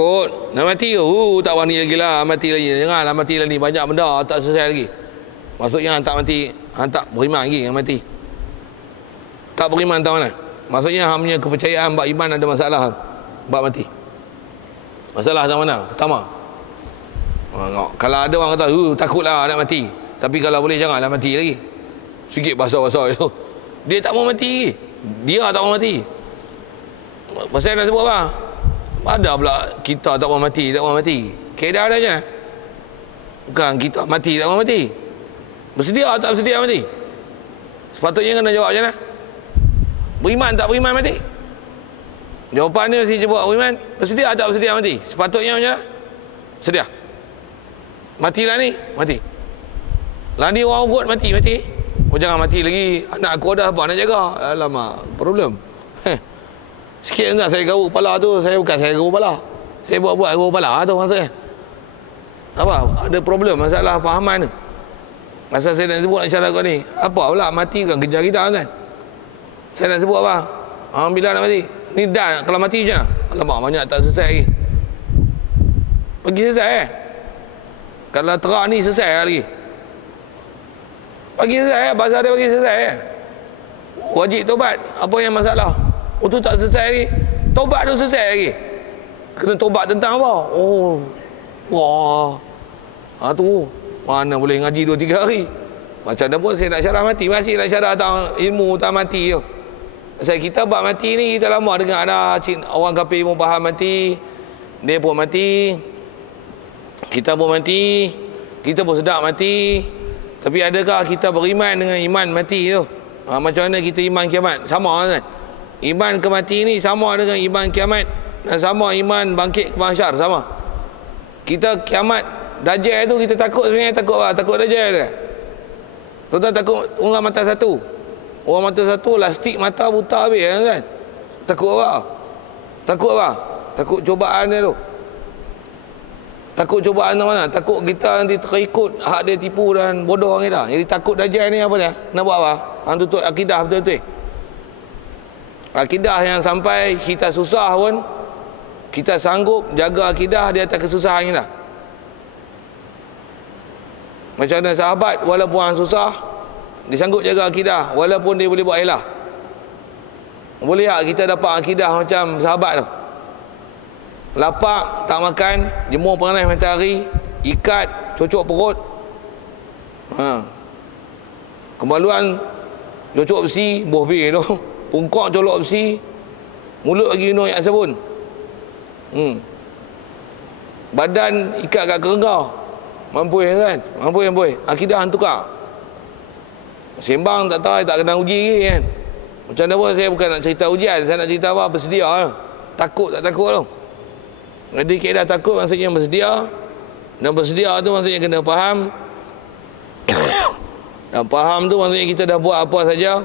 Takut nak mati ke? Tak wani lagi lah, mati lagi. Janganlah mati lagi, banyak benda tak selesai lagi. Maksudnya hang tak mati, hang tak beriman lagi hang mati. Tak beriman tahu mana? Maksudnya hang punya kepercayaan bab iman ada masalah bab mati. Masalah tahu mana? Pertama. Kalau ada orang kata, takutlah nak mati. Tapi kalau boleh janganlah mati lagi. Sikit bahasa-bahasa itu. Dia tak mau mati. Dia tak mau mati. Pasal nak sebut apa? Ada pula kita tak mau mati, tak mau mati. Keadaan ada je. Bukan kita mati, tak mau mati. Bersedia tak bersedia mati? Sepatutnya kena jawab macam mana? Beriman tak beriman mati? Jawapannya si jawab beriman. Bersedia tak bersedia mati? Sepatutnya macam mana? Sedia. Matilah ni, mati. Lah ni orang ugut mati. Oh jangan mati lagi. Anak aku dah apa nak jaga? Alamak, problem. Sikit enggak saya garuk kepala tu, saya garuk kepala. Saya buat garuk kepala tu maksudnya. Apa? Ada problem masalah fahaman tu. Masa saya nak sebut acara kau ni, apa pula mati kan kejar kita kan? Saya nak sebut apa? Bila nak mati? Ni dah kalau mati je. Alamak banyak tak selesai lagi. Pergi selesai Kalau terang ni selesai lagi. Bagi selesai bahasa dia bagi selesai Wajib tobat. Apa yang masalah? Tu tak selesai lagi. Tobat tu selesai lagi. Kena tobat tentang apa? Wah. Tu mana boleh ngaji 2-3 hari. Macam mana pun saya nak syarah mati, masih nak syarah tentang ilmu tentang mati tu. Pasal kita bab mati ni kita lama dengar dah. Orang kafir pun faham mati. Dia pun mati. Kita pun mati. Kita pun sedap mati. Tapi adakah kita beriman dengan iman mati tu? Macam mana kita iman kiamat? Sama kan? Iman ke mati ni sama dengan iman kiamat. Dan sama iman bangkit ke mahsyar, sama. Kita kiamat Dajjal tu kita takut sebenarnya. Takut apa? Takut Dajjal tu. Tuan-tuan takut orang mata satu. Orang mata satu lastik mata buta habis kan? Takut apa? Takut apa? Takut cubaan dia tu. Takut cubaan tu mana? Takut kita nanti terikut hak dia tipu dan bodoh orang kita. Jadi takut Dajjal ni apa dia? Nak buat apa? Hang tutup akidah betul-betul. Akidah yang sampai kita susah pun kita sanggup jaga akidah di atas kesusahan kita. Macam mana sahabat walaupun orang susah dia sanggup jaga akidah walaupun dia boleh buat elah. Boleh tak kita dapat akidah macam sahabat tu? Lapak tak makan, jemur panas matahari, ikat, cocok perut. Kemaluan cocok besi, buah bir tu. Pungkok colok besi, mulut lagi minum air sabun. Badan ikat kat kerengkau. Mampu kan? Mampu. Akidah hang tukar. Sembang tak tahu, tak kena uji lagi kan. Macam mana pun saya bukan nak cerita ujian, saya nak cerita apa? Bersedia lah. Takut tak takut tu. Jadi keadaan takut maksudnya bersedia. Dan bersedia tu maksudnya kena faham. Dan faham tu maksudnya kita dah buat apa saja.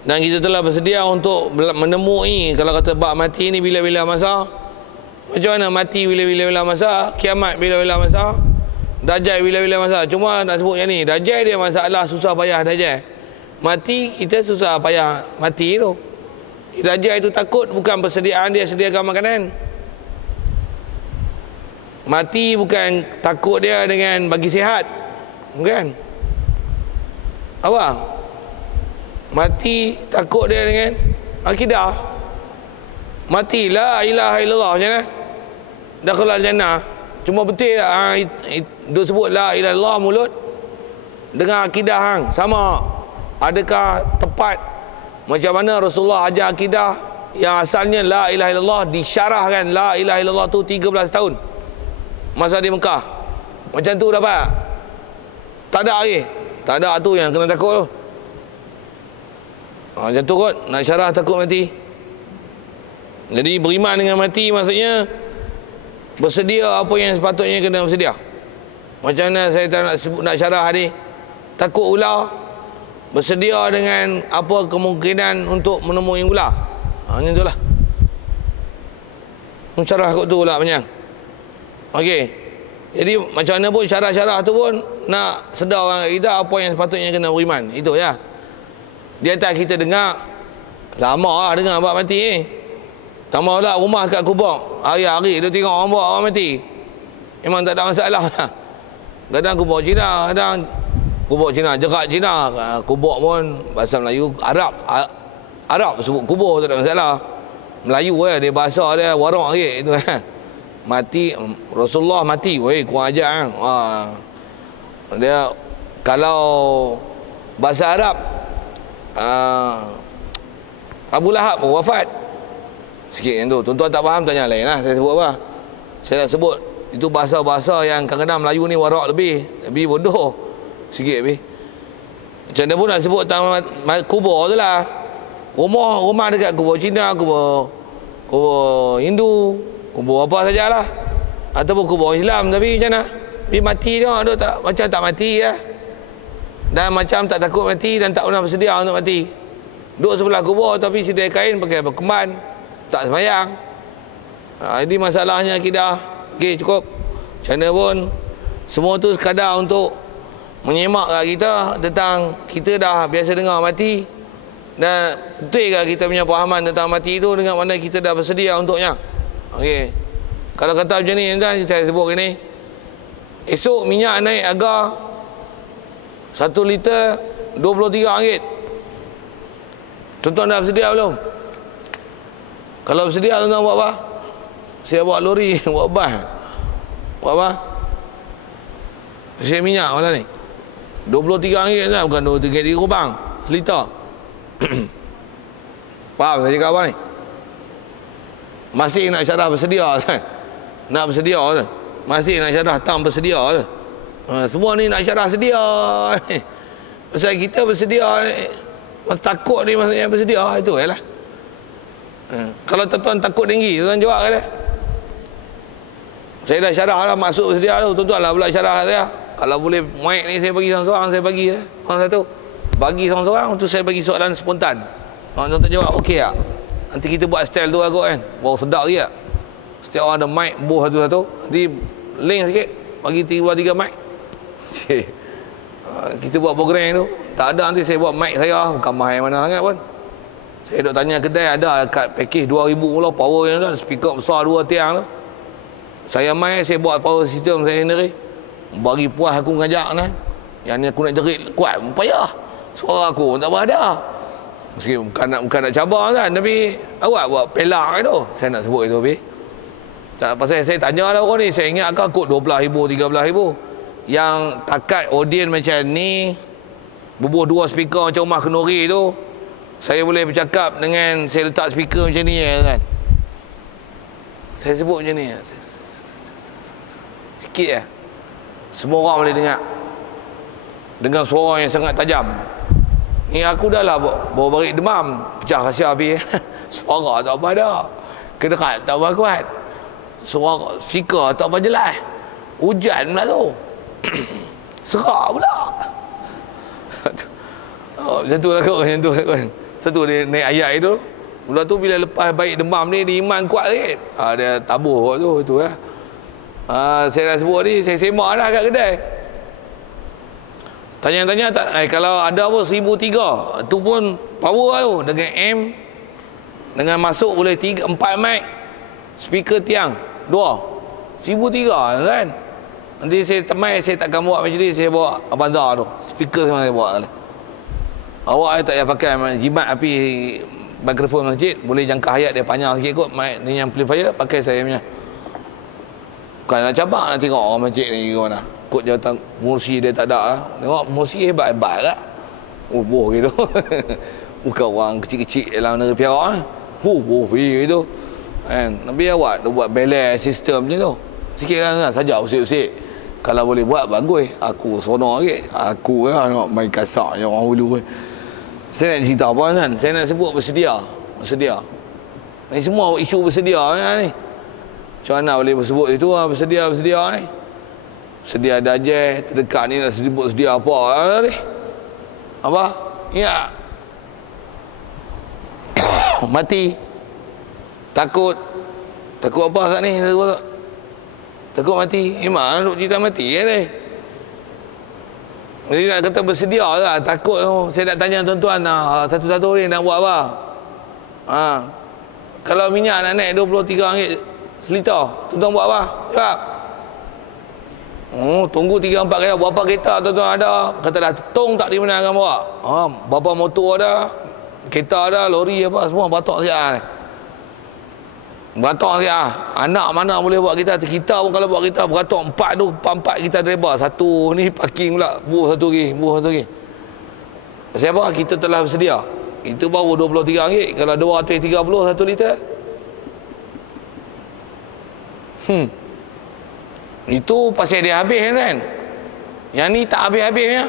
Dan kita telah bersedia untuk menemui, kalau kata bab mati ni bila-bila masa. Macam mana mati bila-bila masa, kiamat bila-bila masa, Dajjal bila-bila masa. Cuma nak sebut yang ni, Dajjal dia masalah susah payah Dajjal. Mati kita susah payah mati tu. Dajjal itu takut bukan persediaan dia sediakan makanan. Mati bukan takut dia dengan bagi sihat. Bukan. Apa? Mati takut dia dengan akidah. Mati la ilaha illallah macam mana? Dakhalal jannah. Cuma betul tak duk sebut la ilaha illallah mulut dengan akidah hang sama? Adakah tepat macam mana Rasulullah ajar akidah yang asalnya la ilaha illallah disyarahkan la ilaha illallah tu 13 tahun masa di Mekah? Macam tu dapat? Tak ada lagi. Tak ada tu yang kena takut tu. Macam tu kot, nak syarah takut mati. Jadi beriman dengan mati maksudnya bersedia apa yang sepatutnya kena bersedia. Macam mana saya tak nak syarah tadi, takut ular, bersedia dengan apa kemungkinan untuk menemui ular. Macam itulah. Syarah kot tu pula panjang. Okey. Jadi macam mana pun syarah-syarah tu pun nak sedar orang kita apa yang sepatutnya kena beriman. Itu ya. Di atas kita dengar lama lah dengar bab mati ni. Tambah pula rumah kat kubur. Hari-hari dia tengok orang buat orang mati. Memang tak ada masalah. Kadang kubur Cina, kadang kubur Cina, jerat Cina. Kubur pun bahasa Melayu Arab. Arab sebut kubur tak ada masalah. Melayu dia bahasa dia warak itu mati Rasulullah mati, weh kurang ajar dia kalau bahasa Arab Abu Lahab wafat sikit yang tu. Tuan-tuan tak faham tanya lain lah. Saya sebut apa? Saya dah sebut itu bahasa-bahasa yang kadang-kadang Melayu ni warak lebih bodoh sikit lebih. Macam mana pun nak sebut kubur tu lah. Rumah dekat kubur Cina, kubur Hindu, kubur apa sajalah. Ataupun kubur Islam, tapi macam mana? Tapi mati tengok duk tak macam tak mati ya. Dan macam tak takut mati dan tak pernah bersedia untuk mati. Duduk sebelah kubur tapi sedia kain pakai berkemban, tak sembahyang. Ini masalahnya akidah. Okey, cukup. Macam mana pun semua tu sekadar untuk menyemak kat kita tentang kita dah biasa dengar mati. Dan betul ke kita punya pahaman tentang mati itu dengan mana kita dah bersedia untuknya. Okey. Kalau kata macam ni tuan, saya sebut gini. Esok minyak naik harga 1 liter RM23. Tuan-tuan dah bersedia belum? Kalau bersedia tuan-tuan buat apa? Saya bawa lori, buat bas. Buat apa? Saya minyak malam ni. RM23 kan, bukan RM23 bang. Seliter. Faham saya cakap apa ni? Masih nak syarah bersedia kan? Nak bersedia tu. Masih nak syarah tam bersedia tu. Semua ni nak syarah sedia. Pasal kita bersedia takut ni maksudnya bersedia itu lah. Kalau tuan-tuan takut tinggi, tuan jawab kata. Saya dah syarah lah maksud bersedia tu. Tuan-tuan lah pula syarah saya. Kalau boleh mic ni saya bagi seorang-seorang, saya bagi orang satu. Bagi seorang-seorang untuk saya bagi soalan spontan. Tuan-tuan jawab okey tak? Nanti kita buat style tu agak kan. Baru sedap lagi tak? Setiap orang ada mic buh satu-satu. Nanti link sikit bagi 3 mic. Kita buat program tu. Tak ada nanti saya buat mic saya bukan mahal mana sangat pun. Saya duk tanya kedai ada kat package 2000 pula power yang tu, speaker besar 2 tiang tu. Saya mic saya buat power system saya sendiri. Bagi puas aku ngajak kan. Yang ni aku nak jerit kuat payah. Suara aku tak berada. Bukan nak cabar kan, tapi awak buat pelak tu. Saya nak sebut itu habis. Tak pasal saya tanya lah orang ni, saya ingat akak kod 12,000, 13,000. Yang takat audien macam ni, bubuh 2 speaker macam rumah kenuri tu, saya boleh bercakap dengan saya letak speaker macam ni kan. Saya sebut macam ni. Sikit ya. Semua orang boleh dengar. Dengan suara yang sangat tajam. Ni aku dah lah bawa balik demam, pecah rahsia habis. Suara tak apa dah. Kedekat tak apa kuat. Suara speaker tak apa jelas. Hujan pula tu. Serak pula. Macam tu lah kot, macam tu kan. Satu dia naik ayat itu. Mula tu bila lepas baik demam ni, dia iman kuat sikit. Dia tabuh tu, itu lah. Saya dah sebut ni, saya semak dah kat kedai. Tanya-tanya tak, kalau ada apa 1,300 tu pun power lah tu. Dengan M, dengan masuk boleh 4 mic, speaker tiang 2, 1,300 kan. Nanti saya temai, saya takkan buat macam ni, saya bawa abadar tu, speaker semua saya bawa lah. Awak tak payah pakai jimat api mikrofon masjid, boleh jangka hayat dia panjang sikit kot. Mic ni yang amplifier pakai saya punya. Bukan nak cabak nak tengok orang masjid ni ke mana. Kod jawatan mursi dia tak ada lah. Tengok mursi hebat-hebat lah. Boh gitu. Bukan orang kecil-kecil dalam negeri Perak lah. Boh gitu. Kan? Nabi awak dia buat balance sistem je tu. Sikit lah saja usik-usik. Kalau boleh buat bagus. Aku sonok lagi. Aku lah nak main kasar je orang dulu. Saya nak cerita apa kan? Saya nak sebut bersedia. Bersedia. Ni semua isu bersedia ni. Macam mana boleh sebut itu lah bersedia ni. Sedia dajah terdekat ni nak sebut sedia apa lah ni. Apa? Ya. Mati. Takut apa saat ni? Takut mati. Memang nak cerita mati ya ni. Jadi nak kata bersedia lah. Takut tu. Saya nak tanya tuan-tuan satu-satu ni nak buat apa? Kalau minyak nak naik RM23 seliter, tuan-tuan buat apa? Jawab. Tunggu 3-4 kereta. Berapa kereta tuan-tuan ada? Kata dah tung tak di mana akan bawa. Berapa motor ada, kereta ada, lori apa, semua batok siap ni. Beratok siap. Anak mana boleh buat kita? Kita pun kalau buat kita beratok 4 tu, 4 kita driver. Satu ni parking pula, buh satu lagi. Siapa? Kita telah bersedia. Itu baru RM23. Kalau RM230 1 liter. Itu pasal dia habis kan? Yang ni tak habis-habisnya.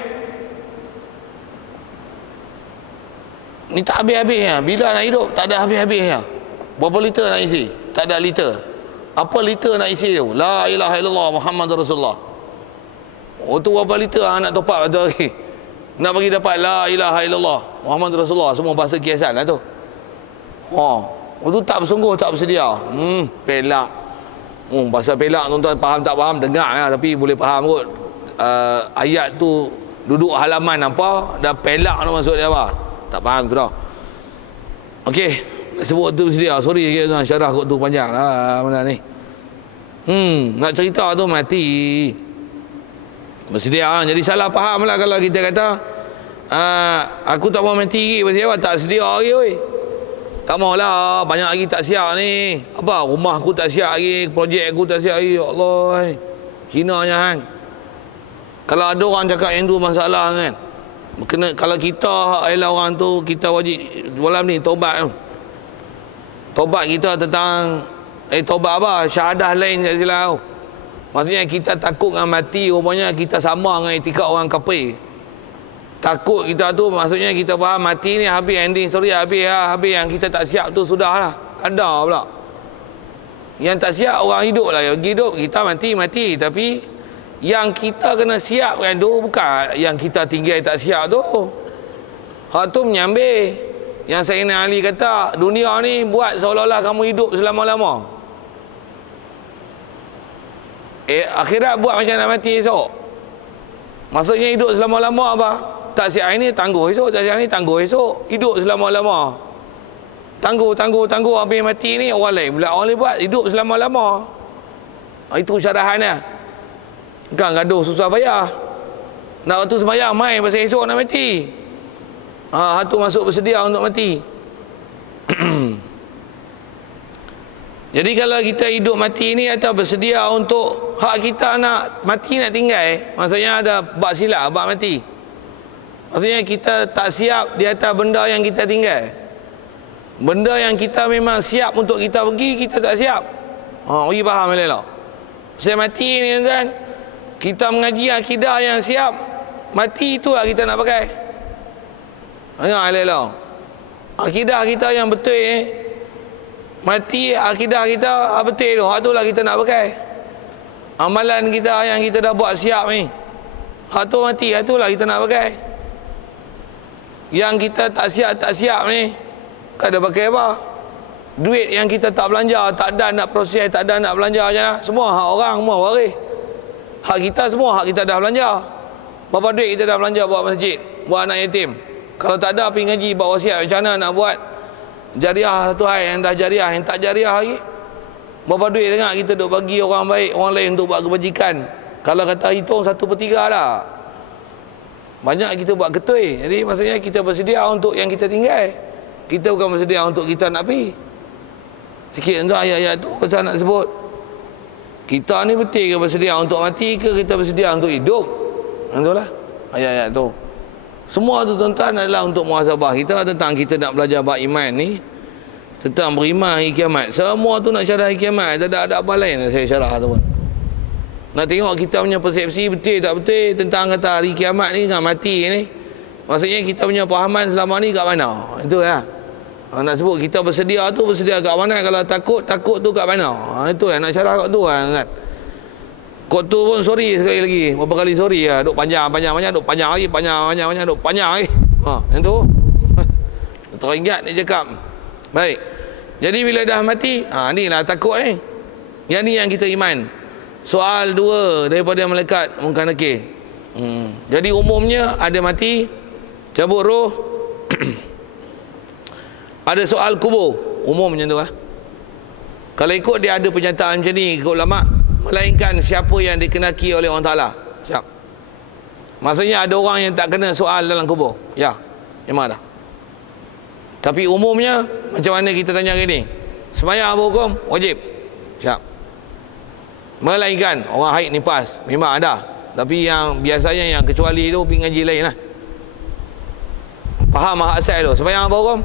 Ni tak habis-habisnya. Bila nak hidup tak ada habis-habisnya. Berapa liter nak isi? Tak ada liter. Apa liter nak isi tu? La ilaha illallah Muhammad Rasulullah. Tu berapa liter nak top up tu lagi? Nak bagi dapat la ilaha illallah Muhammad Rasulullah, semua bahasa kiasan lah tu. Tu tak bersungguh, tak bersedia. Pelak. Bahasa pelak tuan-tuan faham tak faham dengar lah, tapi boleh faham kot. Ayat tu duduk halaman apa dan pelak tu maksud dia apa? Tak faham sudah. Okey, sebut tu bersedia. Sorry sikit tuan, syarah kot tu panjang lah mana ni. Nak cerita tu mati. Bersedia kan? Jadi salah faham lah kalau kita kata aku tak mau mati lagi. Pasal apa? Tak sedia lagi oi. Tak maulah, banyak lagi tak siap ni. Apa? Rumah aku tak siap lagi, projek aku tak siap lagi. Ya Allah. Hinanya kan. Kalau ada orang cakap yang tu masalah kan. Kena, kalau kita ialah orang tu, kita wajib malam ni taubat. Taubat kita tentang taubat apa? Syahadah lain tak silap. Maksudnya kita takut dengan mati, rupanya kita sama dengan etika orang kafir. Takut kita tu maksudnya kita faham mati ni habis ending story, habis yang kita tak siap tu sudah lah. Ada pula. Yang tak siap orang hidup lah. Yang hidup kita mati. Tapi yang kita kena siapkan tu bukan yang kita tinggal tak siap tu. Hak tu menyambil. Yang Sayyidina Ali kata, dunia ni buat seolah-olah kamu hidup selama-lama. Akhirat buat macam nak mati esok. Maksudnya hidup selama-lama apa? Tak siap hari ni tangguh esok, tak siap hari ni tangguh esok. Hidup selama-lama. Tangguh habis mati ni orang lain pula. Orang lain buat hidup selama-lama. Itu syarahannya. Kan gaduh susah payah. Nak waktu sembahyang main pasal esok nak mati. Hatu masuk bersedia untuk mati. Jadi kalau kita hidup mati ni atau bersedia untuk hak kita nak mati nak tinggal, maksudnya ada bab silap, bab mati. Maksudnya kita tak siap di atas benda yang kita tinggal. Benda yang kita memang siap untuk kita pergi, kita tak siap. Bagi faham elok. Saya mati ni kan, kita mengaji akidah yang siap, mati itulah kita nak pakai. Dengar elok. Akidah kita yang betul mati akidah kita betul tu, hak tu lah kita nak pakai. Amalan kita yang kita dah buat siap ni, hak tu mati, hak tu lah kita nak pakai. Yang kita tak siap ni, tak ada pakai apa. Duit yang kita tak belanja, tak ada nak proses, tak ada nak belanja je lah. Semua hak orang, semua waris. Hak kita semua, hak kita dah belanja. Berapa duit kita dah belanja buat masjid, buat anak yatim. Kalau tak ada pergi ngaji, buat wasiat macam mana nak buat jariah satu hari, yang dah jariah, yang tak jariah lagi. Berapa duit sangat kita duk bagi orang baik, orang lain untuk buat kebajikan. Kalau kata hitung 1/3 dah. Banyak kita buat ketui. Jadi maksudnya kita bersedia untuk yang kita tinggal. Kita bukan bersedia untuk kita nak pergi. Sikit untuk ayat-ayat tu pasal nak sebut. Kita ni betul ke bersedia untuk mati ke kita bersedia untuk hidup? Itulah ayat-ayat tu. Semua tu tuan-tuan adalah untuk muhasabah kita tentang kita nak belajar bab iman ni. Tentang beriman hari kiamat. Semua tu nak syarah hari kiamat. Tak ada apa lain saya syarah tu pun. Nak tengok kita punya persepsi betul tak betul tentang kata hari kiamat ni dengan mati ni. Maksudnya kita punya pahaman selama ni kat mana? Itu lah. Nak sebut kita bersedia tu bersedia kat mana? Kalau takut tu kat mana? Itu lah nak syarah kat tu lah. Kot tu pun sorry sekali lagi. Berapa kali sorry lah. Duk panjang, duk panjang lagi, duk panjang lagi. Yang tu. Teringat dia cakap. Baik. Jadi bila dah mati, ni lah takut ni. Yang ni yang kita iman. Soal 2 daripada malaikat Munkar Nakir. Jadi umumnya ada mati, cabut roh. Ada soal kubur. Umumnya tu lah. Kalau ikut dia ada pernyataan macam ni, ikut ulama, melainkan siapa yang dikenaki oleh Allah Ta'ala. Siap. Maksudnya ada orang yang tak kena soal dalam kubur. Ya, memang dah. Tapi umumnya, macam mana kita tanya hari ni? Sembahyang apa hukum? Wajib. Siap. Melainkan orang haid nifas, memang ada. Tapi yang biasanya yang kecuali tu pergi ngaji lain lah. Faham hak asal tu? Sembahyang apa hukum?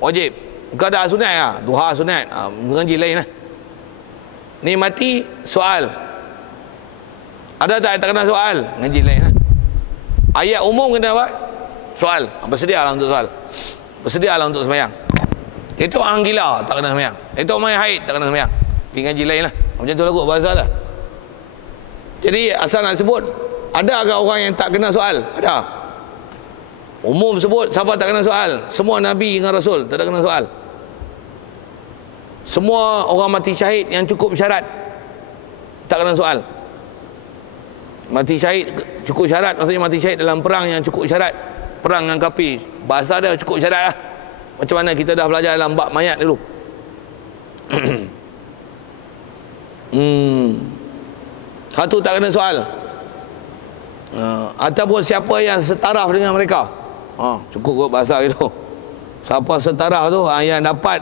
Wajib. Kau ada sunat lah, duha sunat, ngaji lain lah. Ni mati, soal. Ada tak kena soal? Ngaji lain lah. Ayat umum kena buat? Soal. Bersedialah untuk soal. Bersedialah untuk sembahyang. Itu orang gila tak kena sembahyang. Itu orang haid tak kena sembahyang. Pergi ngaji lain lah. Macam tu lah kot bahasa lah. Jadi asal nak sebut, ada agak orang yang tak kena soal? Ada. Umum sebut, siapa tak kena soal? Semua Nabi dengan Rasul tak kena soal. Semua orang mati syahid yang cukup syarat tak kena soal. Mati syahid cukup syarat, maksudnya mati syahid dalam perang yang cukup syarat. Perang dengan kafir, bahasa dia cukup syarat lah. Macam mana kita dah belajar dalam bab mayat dulu. Satu tak kena soal. Ataupun siapa yang setaraf dengan mereka. Cukup kot bahasa itu. Siapa setaraf tu yang dapat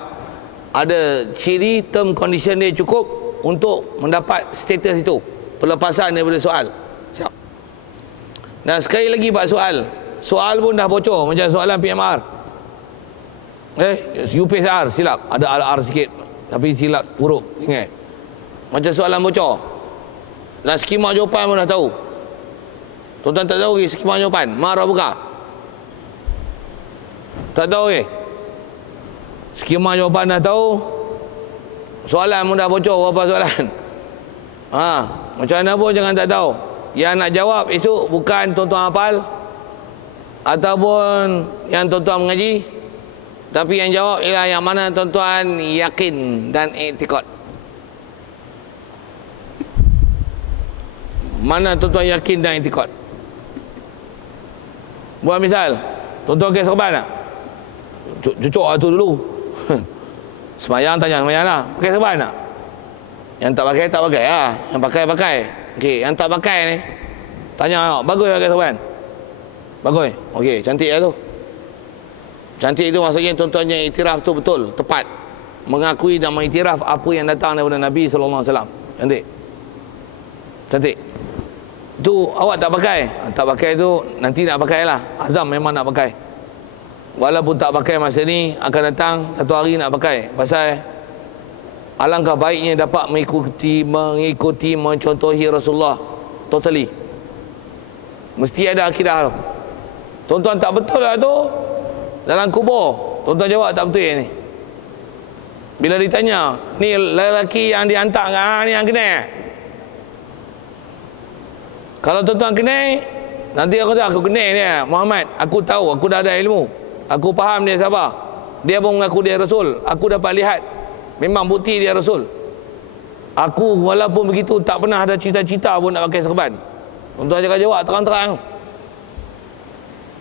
ada ciri term condition dia cukup untuk mendapat status itu, pelepasan daripada soal. Siap. Dan sekali lagi bab soal. Soal pun dah bocor macam soalan PMR. UPSR silap, ada R sikit tapi silap huruf, ingat. Macam soalan bocor. Dan skema jawapan pun dah tahu. Tuan-tuan tak tahu ke skema jawapan? Marah buka. Tak tahu ke? Skema jawapan dah tahu. Soalan pun dah bocor berapa soalan. Macam mana pun jangan tak tahu. Yang nak jawab esok bukan tuan-tuan hafal ataupun yang tuan-tuan mengaji, tapi yang jawab ialah yang mana tuan-tuan yakin dan i'tiqad. Mana tuan-tuan yakin dan i'tiqad. Buat misal, tuan-tuan pakai serban tak? Cucuk tu dulu. Semayang tanya semayang lah. Pakai serban tak? Yang tak pakai, tak pakai lah. Yang pakai, pakai. Okey, yang tak pakai ni, tanya, bagus pakai serban? Bagus? Okey, cantik lah tu. Cantik itu maksudnya tuan-tuan yang iktiraf tu betul, tepat. Mengakui dan mengiktiraf apa yang datang daripada Nabi SAW. Cantik. Cantik. Tu awak tak pakai. Tak pakai tu nanti nak pakai lah. Azam memang nak pakai. Walaupun tak pakai masa ni, akan datang satu hari nak pakai. Pasal alangkah baiknya dapat mengikuti mencontohi Rasulullah totally. Mesti ada akidah tu. Tuan-tuan tak betul lah tu dalam kubur, tuan-tuan jawab tak betul ni. Bila ditanya, ni lelaki yang dihantar ni yang kena. Kalau tuan-tuan kena, nanti aku tahu aku kena dia Muhammad. Aku tahu, aku dah ada ilmu, aku faham dia siapa. Dia pun mengaku dia Rasul. Aku dapat lihat memang bukti dia Rasul. Aku walaupun begitu tak pernah ada cita-cita pun nak pakai serban. Tuan-tuan jangan jawab terang-terang.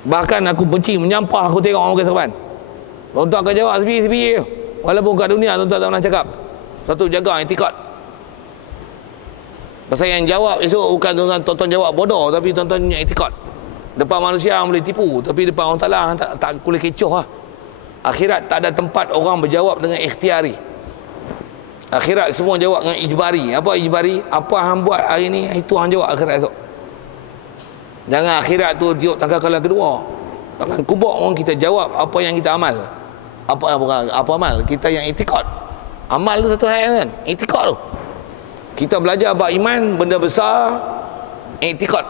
Bahkan aku benci, menyampah aku tengok orang pakai serban. Tuan-tuan akan jawab sepi-sepi. Walaupun kat dunia tuan-tuan tak pernah cakap. Satu, jaga i'tiqad. Pasal yang jawab esok bukan tuan-tuan jawab bodoh, tapi tuan-tuan punya i'tiqad. Depan manusia boleh tipu, tapi depan orang Ta'ala tak boleh kecoh lah. Akhirat tak ada tempat orang berjawab dengan ikhtiari. Akhirat semua jawab dengan ijbari. Apa ijbari? Apa hang buat hari ni, itu hang jawab akhirat esok. Jangan akhirat tu tiup tangga kala kedua. Dalam kubur orang kita jawab apa yang kita amal. Apa amal? Kita yang i'tiqad. Amal tu satu hal kan? I'tiqad tu. Kita belajar bab iman, benda besar, i'tiqad.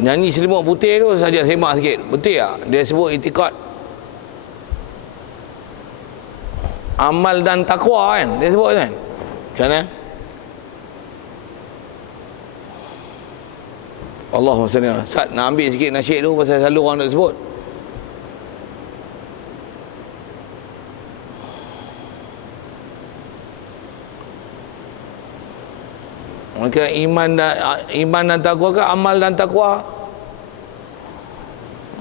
Nyanyi Selimut Putih tu saja semak sikit. Betul tak? Dia sebut i'tiqad. Amal dan takwa kan dia sebut kan. Macam mana? Allahumma salli ala. Ustaz nak ambil sikit nasyid tu pasal selalu orang nak sebut. Maka iman dan takwa ke amal dan takwa?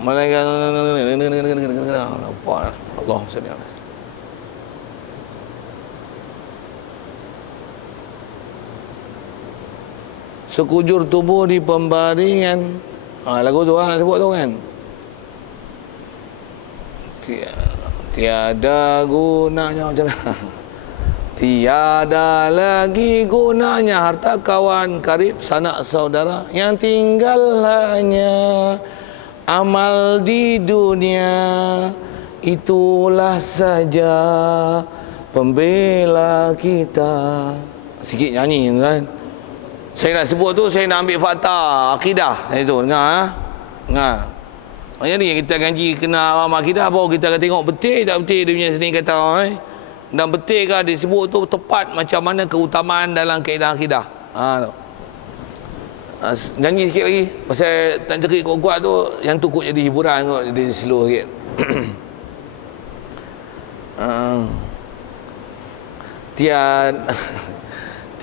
Malaikat apa? Allah SWT. Sekujur tubuh di pembaringan. Lagu tu nak sebut tu kan. Tiada gunanya macam mana? Tiada lagi gunanya harta kawan karib sanak saudara, yang tinggal hanya amal di dunia. Itulah saja pembela kita. Sikit nyanyi kan. Saya nak sebut tu, saya nak ambil fakta akidah itu. Dengar dengar. Yang ni kita kaji kena akidah, baru kita akan tengok betul tak betul dia punya seni kata dan betul ke disebut tu tepat macam mana keutamaan dalam kaedah akidah. Nyanyi sikit lagi pasal tak cerit kuat-kuat tu, yang tu kot jadi hiburan kot, jadi slow sikit.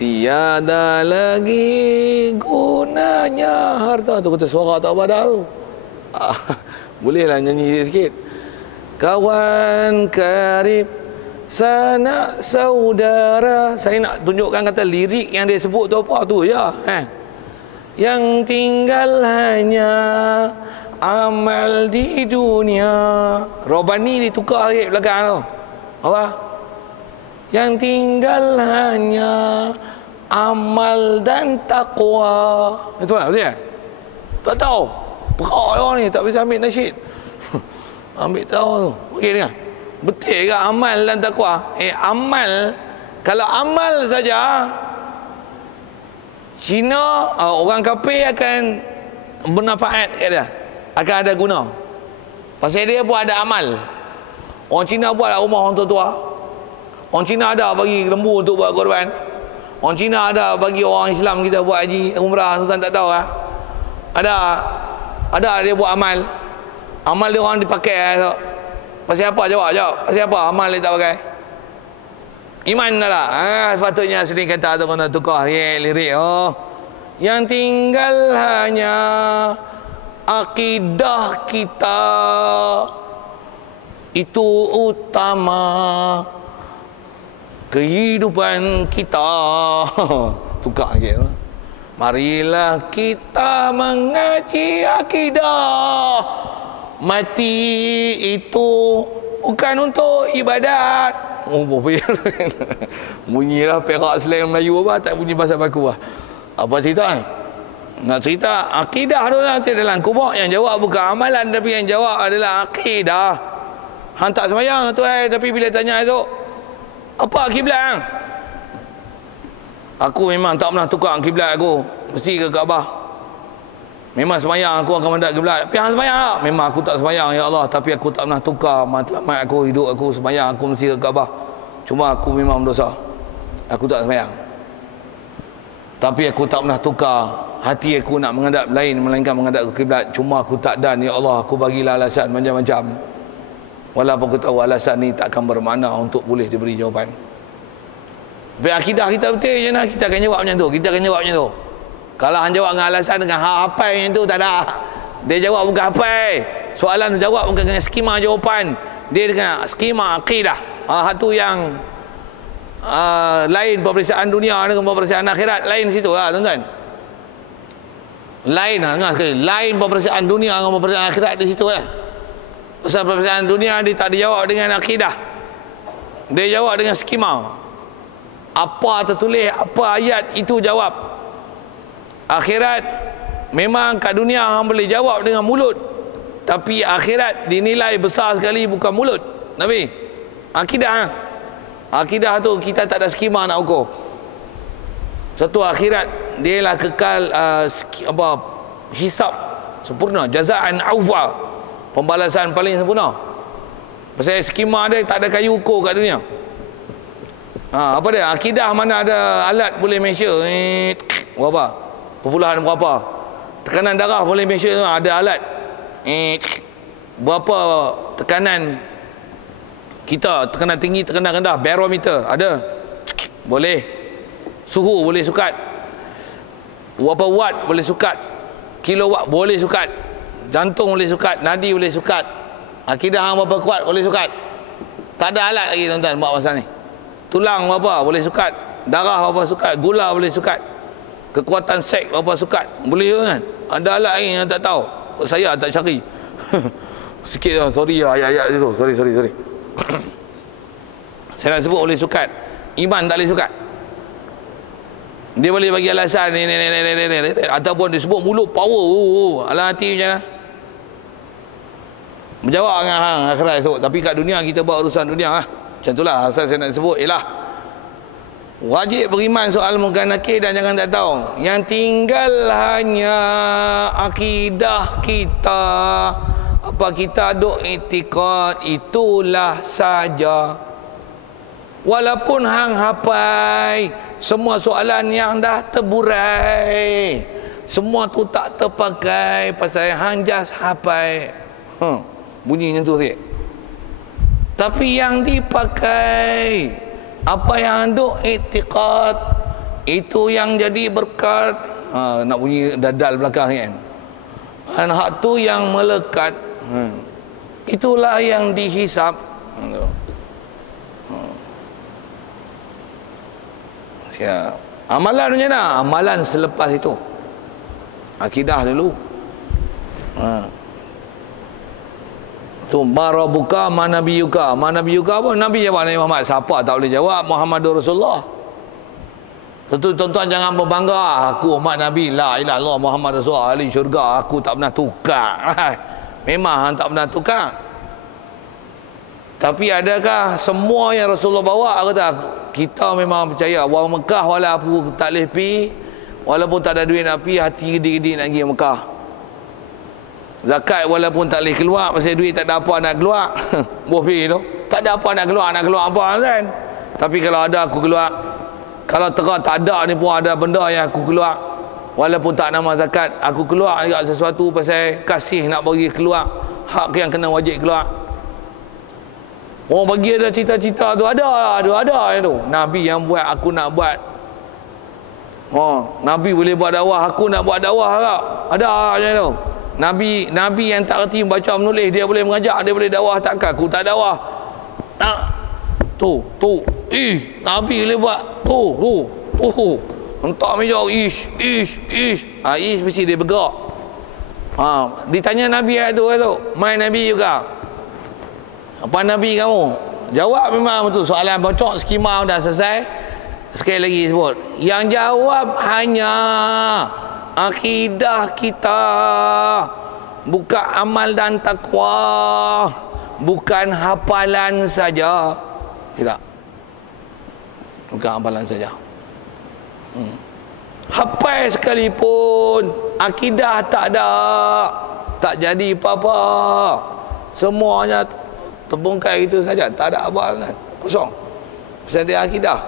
Tiada lagi gunanya harta tu, kata suara tak padah tu. Bolehlah nyanyi sikit. Kawan karib sanak saudara. Saya nak tunjukkan kata lirik yang dia sebut tu apa tu je Yang tinggal hanya amal di dunia. Robani ditukar sikit belakang tu. Apa? Yang tinggal hanya amal dan taqwa. Itu lah betul tak? Tak tahu. Perak orang ni tak bisa ambil nasyid. Ambil tahu tu. Okey dengar. Betul ke amal dan taqwa? Amal, kalau amal saja Cina, orang kafir akan bermanfaat kat dia. Akan ada guna. Pasal dia pun ada amal. Orang Cina buat rumah orang tua-tua. Orang Cina ada bagi lembu untuk buat korban. Orang Cina ada bagi orang Islam kita buat haji umrah, tuan tak tahu lah. Ada dia buat amal. Amal dia orang dipakai tu. Pasal apa? Jawab. Pasal apa amal dia tak pakai? Iman dah lah. Sepatutnya sini kata tu kena tukar lirik. Yang tinggal hanya akidah kita. Itu utama kehidupan kita. Tukar je. Marilah kita mengaji akidah. Mati itu bukan untuk ibadat. Bunyilah perak slang Melayu apa, tak bunyi bahasa baku lah. Apa cerita nak cerita akidah tu nanti dalam kubur. Yang jawab bukan amalan, tapi yang jawab adalah akidah. Hang tak sembahyang tu tapi bila tanya esok, apa kiblat? Aku memang tak pernah tukar kiblat aku. Mesti ke Kaabah. Memang sembahyang aku akan menghadap kiblat. Tapi hang sembahyang tak? Memang aku tak sembahyang ya Allah, tapi aku tak pernah tukar matlamat aku, hidup aku sembahyang aku mesti ke Kaabah. Cuma aku memang berdosa. Aku tak sembahyang. Tapi aku tak pernah tukar hati aku nak menghadap lain melainkan menghadap ke kiblat. Cuma aku tak dan ya Allah, aku bagilah alasan macam-macam. Walaupun aku tahu alasan ni tak akan bermakna untuk boleh diberi jawapan. Tapi akidah kita betul je nak, kita akan jawab macam tu. Kita akan jawab macam tu. Kalau hang jawab dengan alasan dengan hafal yang tu, tak ada. Dia jawab bukan hafal. Soalan tu jawab bukan dengan skema jawapan. Dia dengan skema akidah. Satu yang lain peperiksaan dunia dengan peperiksaan akhirat. Lain situ lah tuan-tuan. Lain lah, dengar sekali. Lain peperiksaan dunia dengan peperiksaan akhirat di situ lah. Pasal peperiksaan dunia dia tak dijawab dengan akidah. Dia jawab dengan skema. Apa tertulis, apa ayat itu jawab. Akhirat memang kat dunia hang boleh jawab dengan mulut, tapi akhirat dinilai besar sekali bukan mulut. Nabi, akidah. Akidah tu kita tak ada skema nak ukur. Satu akhirat dia lah kekal hisab sempurna, jazaan aufa. Pembalasan paling sempurna. Pasal skema dia tak ada kayu ukur kat dunia. Apa dia? Akidah mana ada alat boleh measure berapa? Perpuluhan berapa? Tekanan darah boleh measure, ada alat. Berapa tekanan kita, tekanan tinggi, tekanan rendah, barometer ada. Boleh. Suhu boleh sukat. Berapa watt boleh sukat. Kilowatt boleh sukat. Jantung boleh sukat, nadi boleh sukat. Akidah hang berapa kuat boleh sukat. Tak ada alat lagi tuan-tuan buat pasal ni. Tulang berapa boleh sukat, darah berapa sukat, gula boleh sukat, kekuatan seks berapa sukat. Boleh kan? Ada alat lagi yang tak tahu. Saya tak cari. Sikit sorry ayat-ayat itu. Sorry. Saya nak sebut boleh sukat. Iman tak boleh sukat. Dia boleh bagi alasan ni ataupun dia sebut mulut power. Alam hati macam mana? Menjawab dengan hang akhirat esok. Tapi kat dunia kita buat urusan dunia lah. Macam itulah asal saya nak sebut ialah wajib beriman soal munkar nakir dan jangan tak tahu. Yang tinggal hanya akidah kita. Apa kita duk i'tiqad itulah saja. Walaupun hang hafal semua soalan yang dah terburai, semua tu tak terpakai pasal hang just hafal. Bunyi macam tu sikit. Tapi yang dipakai apa yang duk i'tiqad itu yang jadi berkat. Nak bunyi dadal belakang kan. Dan hak tu yang melekat. Itulah yang dihisap. Ya. Amalan macam mana? Amalan selepas itu. Akidah dulu. Tu marabuka manabiyuka. Manabiyuka apa? Nabi jawab Nabi Muhammad. Siapa tak boleh jawab? Muhammadur Rasulullah. Tentu tuan-tuan jangan berbangga. Aku umat Nabi. La ilaha illallah Muhammad Rasulullah. Ahli syurga. Aku tak pernah tukar. Memang tak pernah tukar. Tapi adakah semua yang Rasulullah bawa? Kata kita memang percaya. Orang Mekah walaupun tak boleh pergi, walaupun tak ada duit nak pergi, hati gede-gede nak pergi Mekah. Zakat walaupun tak boleh keluar pasal duit tak ada apa nak keluar. Boleh pergi tu. Tak ada apa nak keluar apa kan? Tapi kalau ada aku keluar. Kalau terang tak ada ni pun ada benda yang aku keluar. Walaupun tak nama zakat, aku keluar juga sesuatu pasal kasih nak bagi keluar. Hak yang kena wajib keluar. Orang bagi ada cita-cita tu ada tu. Nabi yang buat, aku nak buat. Nabi boleh buat dakwah, aku nak buat dakwah tak? Ada macam tu. Nabi yang tak reti membaca menulis, dia boleh mengajak, dia boleh dakwah, takkan aku tak dakwah. Tu. Nabi boleh buat. Tu. Hentak meja ish. Ish mesti dia bergerak. Ditanya Nabi ayat tu. Mai Nabi juga. Apa Nabi kamu? Jawab memang betul. Soalan bocok skema dah selesai. Sekali lagi sebut. Yang jawab hanya akidah kita. Bukan amal dan takwa. Bukan hafalan saja. Tidak. Bukan hafalan saja. Hafal sekalipun akidah tak ada, tak jadi apa-apa. Semuanya terbongkai itu saja, tak ada apa kan, kosong. Pasal dia akidah.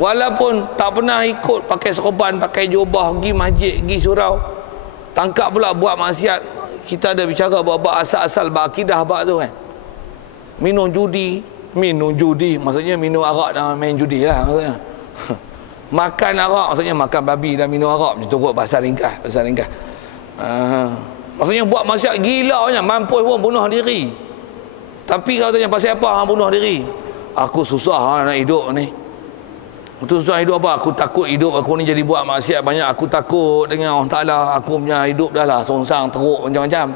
Walaupun tak pernah ikut pakai serban, pakai jubah, pergi masjid, pergi surau, tangkap pula buat maksiat. Kita ada bicara buat asal-asal berakidah bab tu kan. Minum judi, maksudnya minum arak dan main judi lah maksudnya. Makan arak maksudnya makan babi dan minum arak. Macam tu kot bahasa ringkas. Maksudnya buat maksiat gila nya, mampus pun bunuh diri. Tapi kalau tanya pasal apa hang bunuh diri? Aku susah nak hidup ni. Itu susah hidup apa? Aku takut hidup aku ni jadi buat maksiat banyak. Aku takut dengan Allah Ta'ala. Aku punya hidup dah lah songsang, teruk macam-macam.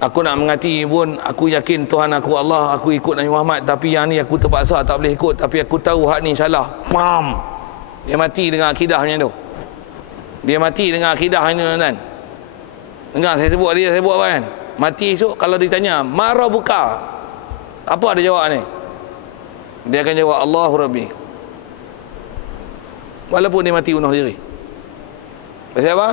Aku nak mengati pun aku yakin Tuhan aku Allah, aku ikut Nabi Muhammad, tapi yang ni aku terpaksa tak boleh ikut, tapi aku tahu hak ni salah. Pam. Dia mati dengan akidah macam tu. Dia mati dengan akidah ni tuan-tuan. Dengar saya sebut apa kan? Mati esok kalau ditanya, "Mara buka?" Apa dia jawab ni? Dia akan jawab, "Allahu Rabbi." Walaupun dia mati bunuh diri. Pasal apa?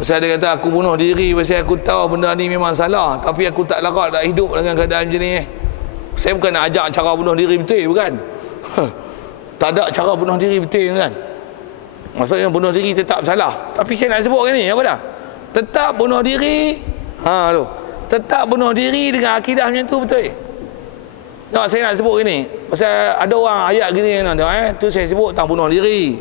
Pasal dia kata aku bunuh diri pasal aku tahu benda ni memang salah, tapi aku tak larat nak hidup dengan keadaan macam ni. Saya bukan nak ajak cara bunuh diri betul, bukan. Tak ada cara bunuh diri betul kan. Maksudnya bunuh diri tetap salah. Tapi saya nak sebutkan ni apa dah? Tetap bunuh diri. Tu. Tetap bunuh diri dengan akidah macam tu betul. Tak, saya nak sebut gini. Pasal ada orang ayat gini tu saya sebut tentang bunuh diri.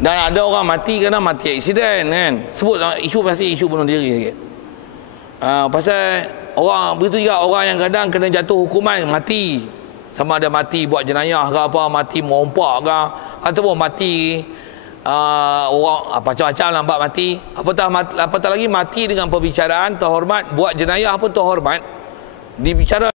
Dan ada orang mati kerana mati aksiden kan. Sebut isu pasti isu bunuh diri sikit. Pasal orang begitu juga orang yang kadang kena jatuh hukuman mati. Sama ada mati buat jenayah ke apa, mati merompak ke, ataupun mati orang macam-macam lambat mati. Apatah lagi mati dengan perbicaraan terhormat, buat jenayah pun terhormat. Dibicara